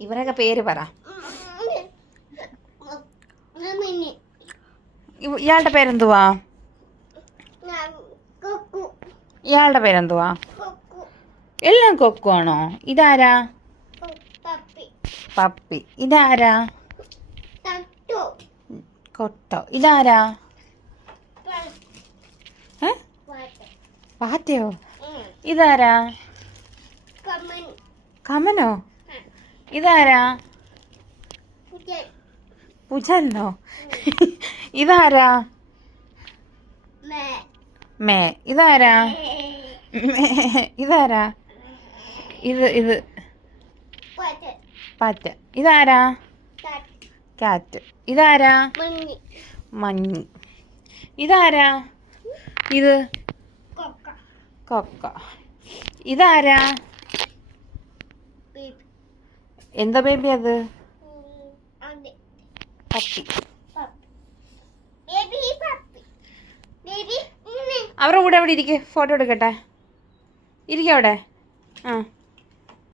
ഇവരൊക്കെ പേര് പറ. ഇയാളുടെ പേരെന്തുവാ? ഇയാളുടെ പേരെന്തുവാ? എല്ലാം കൊക്കു ആണോ? ഇതാരാ? പപ്പി. ഇതാരാ? കൊട്ടോ. ഇതാരാ? പാറ്റയോ? ഇതാരാ? കമനോ? ഇതാരാ? പുജന്നോ? ഇതാരാ? മേ. ഇതാരാ? ഇതാരാ? ഇത് പാറ്റ. ഇതാരാ? കാറ്റ്. ഇതാരാ? മഞ്ഞ്. ഇതാരാ? ഇത് കൊക്ക. ഇതാരാ? എന്താ ബേബി അത്? പപ്പി. അവരുടെ കൂടെ അവിടെ ഇരിക്കെ, ഫോട്ടോ എടുക്കട്ടെ. ഇരിക്കവിടെ. ആ.